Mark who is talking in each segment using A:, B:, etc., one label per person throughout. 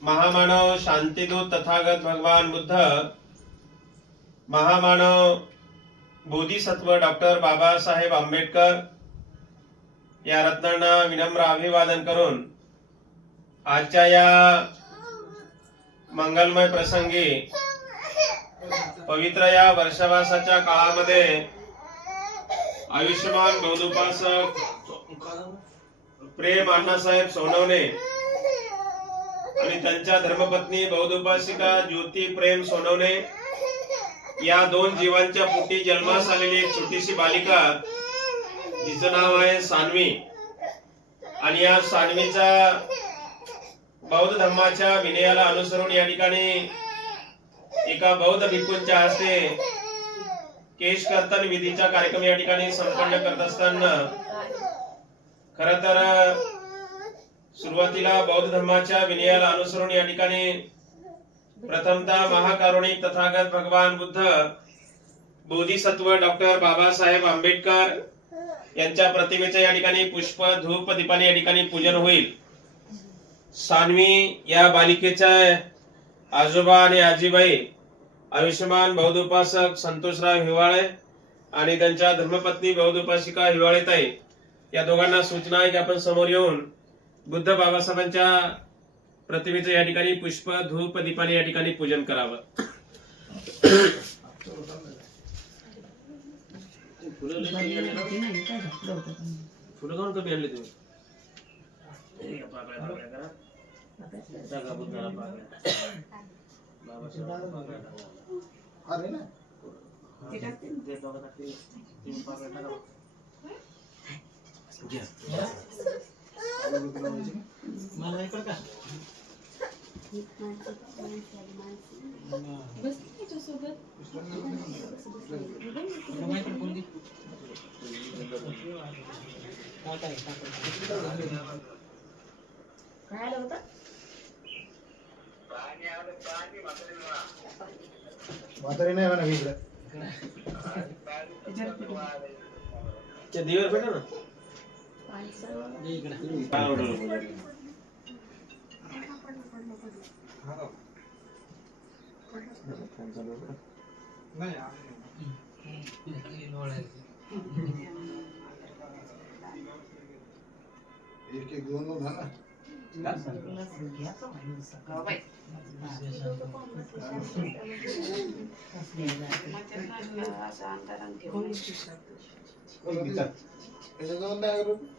A: महामानव शांतिदूत तथागत भगवान बुद्ध महामानव बोधिसत्व डॉक्टर बाबासाहेब आंबेडकर या रत्नांना विनम्र अभिवादन करून आजच्या या मंगलमय प्रसंगी पवित्र या वर्षवासाच्या काळामध्ये आयुष्यमान बौद्धोपासक प्रेम अण्णासाहेब सोनवणे आणि त्यांच्या धर्मपत्नी बौद्धोपासिका ज्योती प्रेम सोनवणे या दोन जीवांच्या पोटी जन्मास आलेली एक छोटीशी बालिका तिचं नाव आहे सानवी. आणि या सानवीचा बौद्ध धर्माच्या विनयाला अनुसरून या ठिकाणी एका बौद्ध भिक्खूंच्या हस्ते केश कर्तन विधीचा कार्यक्रम या ठिकाणी संपन्न करत असताना खर तर सुरुवातीला बौद्ध धर्माच्या विनयाला अनुसरून या ठिकाणी प्रथमतः महाकारुणिक तथागत भगवान बुद्ध बोधिसत्व डॉक्टर बाबासाहेब आंबेडकर यांच्या प्रतिमेचे या ठिकाणी पुष्प धूप दीपाने या ठिकाणी पूजन होईल. सानवी या बालिकेच्या आजोबा आणि आजीबाई आयुष्यमान बौद्ध उपासक संतोषराव हिवाळे आणि त्यांच्या धर्मपत्नी बौद्ध उपासिका हिवाळेताई या दोघांना सूचना आहे की आपण समोर येऊन बुद्ध बाबासाहेबांच्या प्रतिमेचं या ठिकाणी पुष्प धूप दीपाने या ठिकाणी पूजन करावं. फुलं काऊन कमी आणले तुम्ही? हे मला पाकळ्या का टाका बुद्धाला पाकळ्या.
B: म्हातारी नाही म्हणा इकडे
A: त्या भेटा ना काय order
B: एक एक दोन दोन हा ना त्याच्यात दोन नाही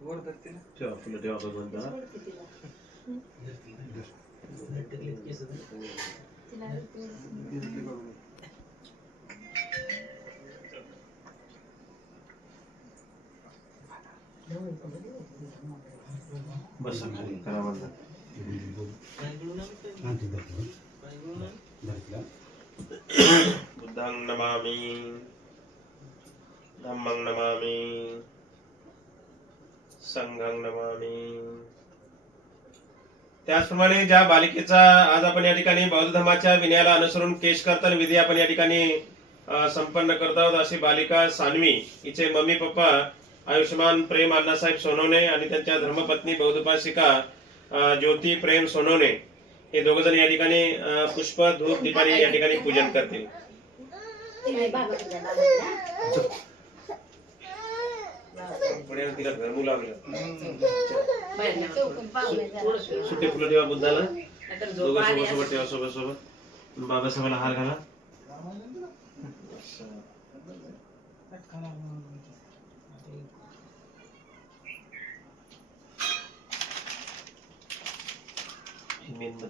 C: काढता छटाची
A: ठेवा फुलं ठेवा भगवंत बस खाली करा बंद. बुद्धं नमामि धम्मं नमामि. संघं नमामी. त्याचप्रमाणे ज्या बालिकेचा आज आपण या ठिकाणी बौद्ध धर्माच्या विनयाला अनुसरून केश कर्तन विधी आपण या ठिकाणी संपन्न करत आहोत अशी बालिका सानवी हिचे मम्मी पप्पा आयुष्यमान प्रेम अण्णासाहेब सोनवणे आणि त्यांच्या धर्मपत्नी बौद्धोपासिका ज्योती प्रेम सोनवणे हे दोघ जण या ठिकाणी पुष्प धूप दीपाने या ठिकाणी पूजन करतील. पुढे तिला ठेवा बुद्धाला. सोबत सोबत ठेवा, सोबत सोबत. हार घाला.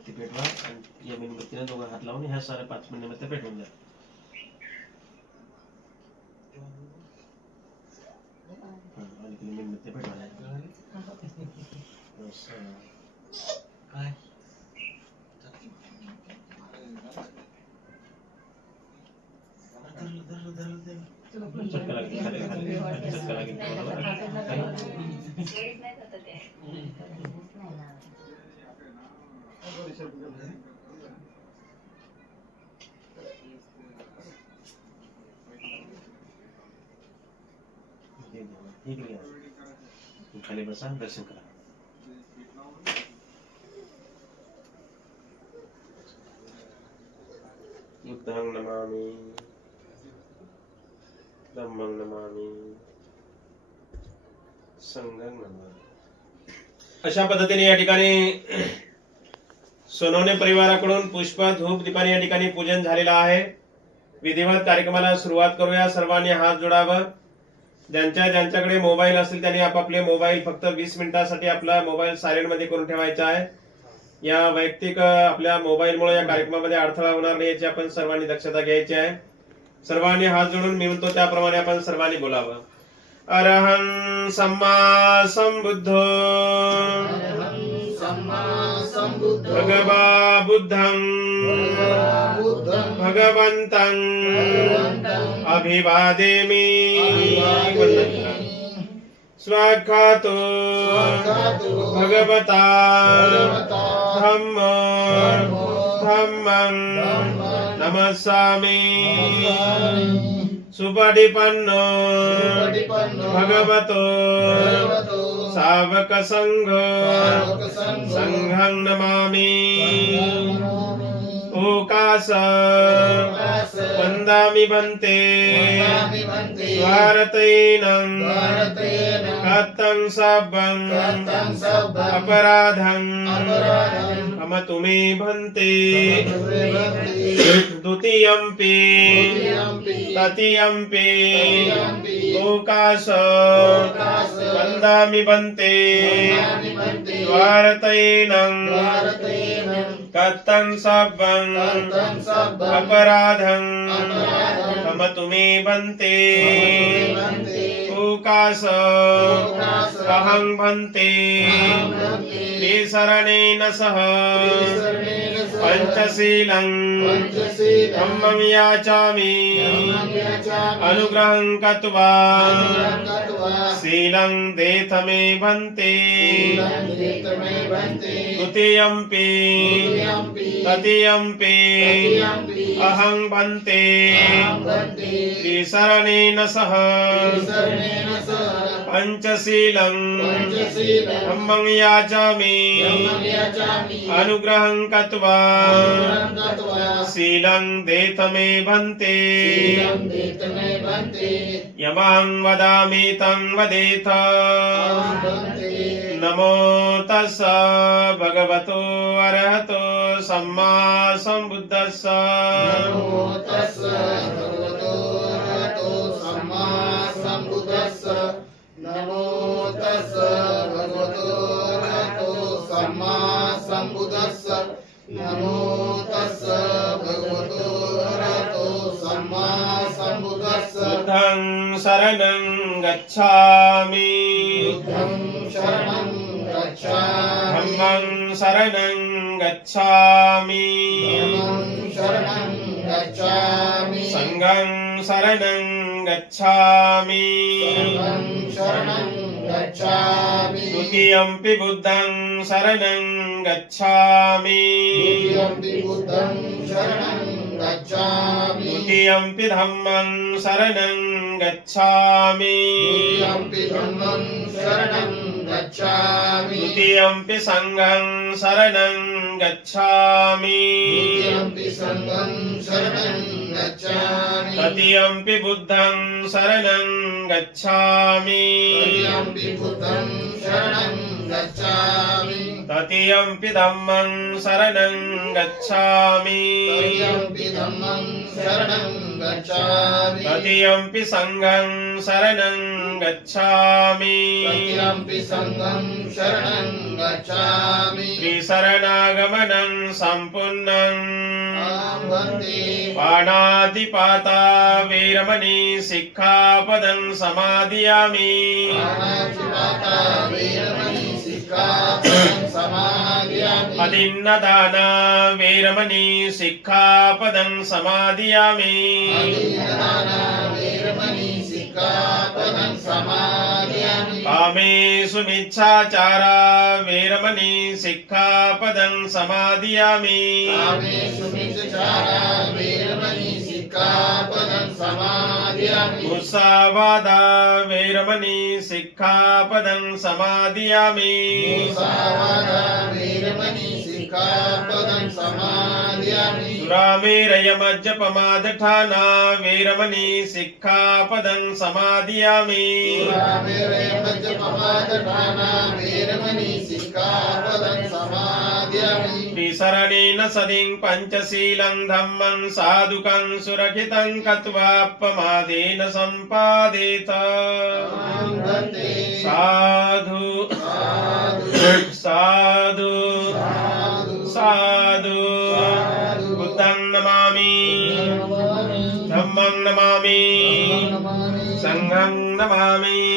A: पेटवा आणि या मेणबत्तीने दोघं हात लावून ह्या साऱ्या पाच मेणबत्त्या पेटवून द्या. Yung
B: buti
A: terus wala. Yes, Thank you. खाली बसा दर्शन करा. बुद्धं नमामि धम्मं नमामि संघं नमामि. अशा पद्धतीने या ठिकाणी सोनवणे परिवाराकडून पुष्प धूप दीपाने या ठिकाणी पूजन झालेलं आहे. विधिवत कार्यक्रमाला सुरुवात करूया. सर्वांनी हात जोडावं. ज्यांच्या ज्यांच्याकडे मोबाईल असतील त्यांनी आपापले मोबाईल फक्त वीस मिनिटासाठी आपला मोबाईल सायलेंटमध्ये करून ठेवायचा आहे. या वैयक्तिक आपल्या मोबाईलमुळे या कार्यक्रमामध्ये अडथळा होणार नाही याची आपण सर्वांनी दक्षता घ्यायची आहे. सर्वांनी हात जोडून मी म्हणतो त्याप्रमाणे आपण सर्वांनी बोलावं. अरहं सम्मा
B: सम्मा संबुद्ध।
A: भगवा बुद्धं भगवन्तं अभिवादेमि। स्वाखातो। भगवता। धम्मो।
B: धम्मो।
A: नमस्सामि। सुपटिपन्नो भगवतो। सावक संघ संघं नमामि। ओकास। वन्दामि भन्ते भारतेनं। कथं
B: सभ्यम्
A: अपराधं।
B: अपराधं।
A: क्षमतु मे भन्ते। द्वितीयम्पि तृतीयम्पि
B: तृतीयम्पि
A: ओकाश
B: ओकास।
A: वन्दामि भन्ते भारतेनं। कथं
B: सभ्यम्
A: अपराधं
B: अपराधं
A: क्षमतु मे
B: ओकास
A: अहं भन्ते। त्रिशरणेन सह। पञ्चशीलं धम्मं याचामि। अनुग्रहं कृत्वा शीलं देथ मे भन्ते। द्वितीयम्पि।
B: द्वितीयम्पि।
A: तृतीयम्पि।
B: तृतीयम्पि।
A: अहं भन्ते। त्रिशरणेन सह। पञ्चशीलं धम्मं याचामि अनुग्रहं कृत्वा शीलं देथ मे भन्ते। यमां वदामि तं वदेथ नमो तस्स। भगवतो अरहतो। सम्मा सम्बुद्धस्स
B: నమో తస్స భగవతో అరహతో సమ్మా సంబుదస్స నమో తస్స భగవతో అరహతో సమ్మా సంబుదస్స బుద్ధం శరణం గచ్ఛామి బుద్ధం శరణం గచ్ఛామి
A: ధమ్మం శరణం గచ్ఛామి
B: ధమ్మం శరణం గచ్ఛామి
A: సంఘం శరణం गच्छामि।
B: शरणं गच्छामि।
A: द्वितीयम्पि बुद्धं शरणं गच्छामि।
B: बुद्धं शरणं गच्छामि।
A: द्वितीयम्पि धम्मं शरणं गच्छामि।
B: द्वितीयम्पि धम्मं शरणं गच्छामि।
A: द्वितीयम्पि सङ्घं शरणं गच्छामि।
B: द्वितीयम्पि सङ्घं शरणं गच्छामि
A: तृतीयम्पि बुद्धं शरणं गच्छामि
B: तृतीयम्पि बुद्धं शरणं गच्छामि
A: तृतीयम्पि धम्मं शरणं गच्छामि
B: तृतीयम्पि धम्मं शरणं गच्छामि
A: तृतीयम्पि सङ्घं शरणं गच्छामि
B: तृतीयम्पि सङ्घं शरणं गच्छामि
A: त्रिशरणागमनं सम्पूर्णम्
B: अहं वन्दे
A: पाणातिपाता वीरमणि सिक्खापदं समादियामि
B: प्राणातिपाता वेरमणि सिक्खापदं समादयामि
A: अदिन्नदाना वीरमणि सिक्खापदं समादियामि
B: अधीनदाना वेरमणि सिक्खापदं समादयामि
A: कामेषु मिच्छाचारा वेरमणि सिक्खापदं समादियामि
B: कामेषु मिच्छाचारा वेरमणि सिक्खापदं समादयामि
A: मुसावादा वेरमणि सिक्खापदं समादियामि
B: मुसावादा वेरमणि सिक्खापदं समादयामि
A: සුරාමේරය මජ්ජපමාදඨානා වේරමණී සික්ඛාපදං
B: සමාදියාමි සුරාමේරය මජ්ජපමාදඨානා වේරමණී
A: සික්ඛාපදං සමාදියාමි පිසරණේන සදින් පංචශීලං ධම්මං සාදුකං සුරකිතං
B: කତ୍වාප්පමාදේන
A: සම්පාදේතා සාදු සාදු සාදු नमामि। संघं नमामि।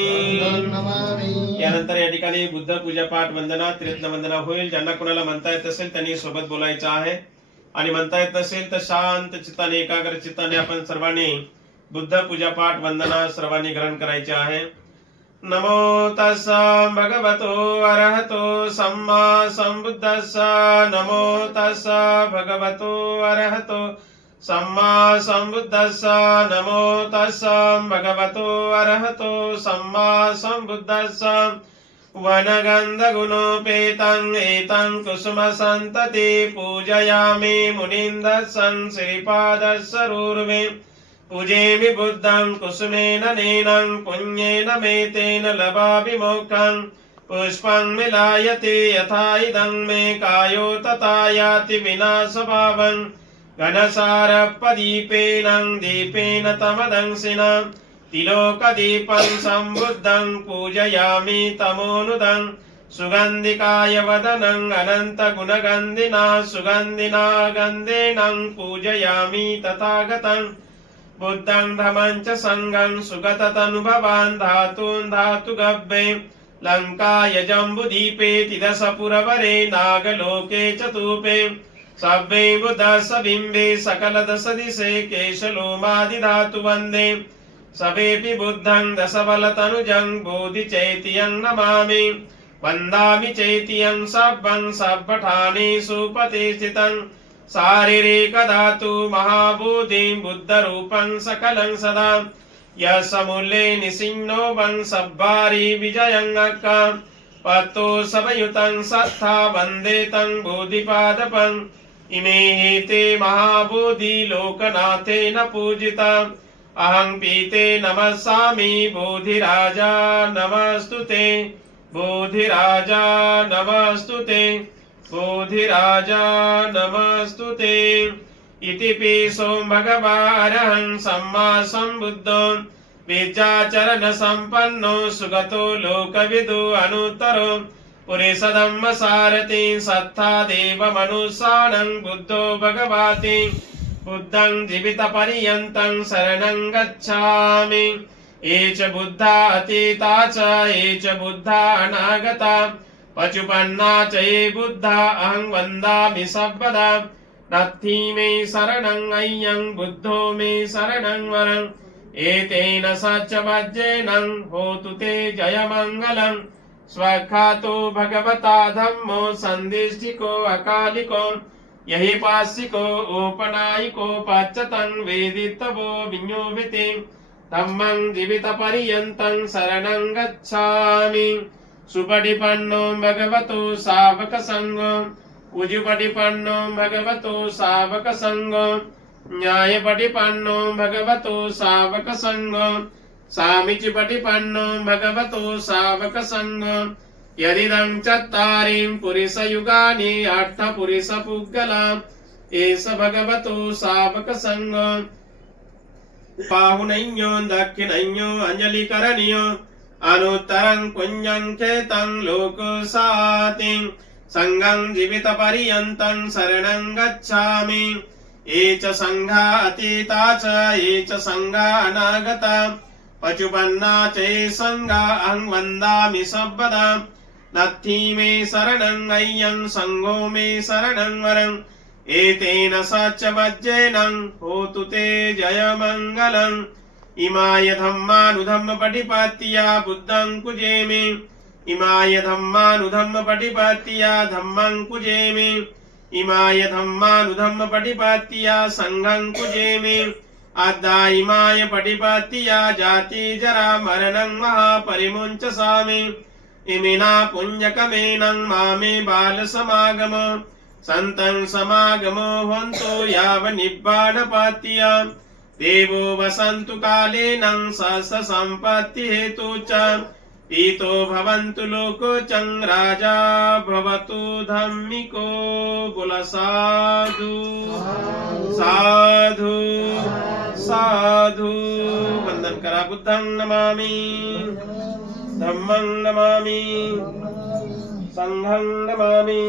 A: यानंतर या ठिकाणी बुद्ध पूजा पाठ वंदना त्रिरत्न वंदना होईल. ज्यांना कोणाला म्हणता येत असेल त्यांनी सोबत बोलायचं आहे. आणि म्हणता येत नसेल तर शांत चित्ताने एकाग्र चित्ताने आपण सर्वांनी बुद्ध पूजा पाठ वंदना सर्वांनी ग्रहण करायचे आहे. नमो तस् भगवतो अरहतो सम्मा संबुद्धस्स। नमो तस् भगवतो अरहतो सम्मा संबुद्धस्स नमो तस् भगवतो अरहतो सम्मा संबुद्धस्स वनगन्धगुणोपेतं एतं कुसुमसन्तति पूजयामि मुनीन्दस्सं श्रीपादस्सरूर्वे। पूजेमि बुद्धं कुसुमेन नेनं पुण्येन मेतेन लभामि मोक्षं पुष्पं मिलायते यथा इदं मे कायो तथा याति विनाशभावं घनसारपदीपेन दीपेन तमदंसिना तिलोकदीपं सम्बुद्धं पूजयामि तमोनुदं सुगन्धिकाय वदनं अनन्तगुणगन्धिना सुगन्धिना गन्धेनं पूजयामि तथागतं बुद्धं धमं च सङ्गं सुगततनुभवान् धातून् धातुगव्ये लङ्काय जम्बुदीपे तिदशपुरवरे नागलोके च సవ్వైవ దాసబింబే సకల దశదిశే కేశలోమాదిధాతు వందే. సవేపి బుద్ధం దశబలతనుజం బోధి చైతియం నమామి. వందామి చైతియం సవ్వం సవ్వఠాని సుపతిష్ఠితం శారీరేకధాతు మహాబోధిం బుద్ధరూపం సకలం సదా. యసములే నిసిన్నో వం సబ్బారి విజయంగక్క పత్తో సభయుతం సత్తా వందే బోధిపాదపం इमे ते महाबोधि लोकनाथेन पूजिता। अहं पीते नमस्सामि बोधिराजा नमस्तु ते। बोधिराजा नमस्तु ते। बोधिराजा नमस्तु ते। इति पीसों भगवारहं सम्मा सम्बुद्धो विद्याचरण सम्पन्नो सुगतो लोकविदु अनुत्तरो। पुरेशधम्म सारथि सत्था देवमनुसानं बुद्धो भगवाति बुद्धं जीवितपर्यन्तं शरणं गच्छामि ये च बुद्धा अतीता च ये च बुद्धा अनागता पचुपन्ना च ये बुद्धा अहं वन्दामि सर्वदा नत्थि मे शरणं अय्यं बुद्धो मे शरणं वरम् एतेन सच्च होतु ते जयमङ्गलम् स्वखातो भगवता धम्मो सन्दिष्टिको अकालिको यहि पार्श्विको ओपनायिको पाच्यतं वेदितवो विज्ञोभिति धम्मं जीवितपर्यन्तं शरणं गच्छामि सुपटिपन्नो भगवतो सावकसङ्गो उजुपटिपन्नो भगवतो सावकसङ्गो न्यायपटिपन्नो भगवतो सावकसङ्गो సామిచి పటి పన్నో భగవతో సావక సంగం యదిదం చత్తారీం పురిస యుగాని అట్ట పురిస పుగ్గల. ఏస భగవతో సావక సంగం పాహునైన్యో దక్షిణైన్యో అంజలికరణీయో. అనుత్తరం కుంజం కేతం ఖేతం లోకసాతి సంగం జీవిత పర్యంతం శరణం గచ్చామి. ఏ చ సంఘా అతీతా చ ఏ చ సంఘా అనాగత अहं वन्दामि सर्वदा नत्थि मे शरणं अय्यं सङ्घो मे शरणं वरम् एतेन सच्च वज्रेनं होतु ते जयमङ्गलम् इमाय धम्मानुधम्म पटिपात्या बुद्धं कुजेमि इमाय धम्मानुधम्म पटिपात्या धम्मं कुजेमि इमाय धम्मानुधम्म पटिपात्या संघं कुजेमि అద్దాయిమాయ పటిపత్తియా జాతి జరా మరణం మహాపరిముంచ స్వామి. ఇమినా పుణ్యకమేనం మామే బాల సమాగమ సంతం సమాగమో హొంతో యావ నిబ్బాణ పాత్యా దేవో వసంతు కాలేనం సహస సంపత్తి హేతు చ పీతో భవంతు లోకో చం రాజా భవతు ధమ్మికో బుల సాధు. సాధు. साधू। वंदन करा बुद्धं नमामि। धम्मं नमामि। संघं नमामि।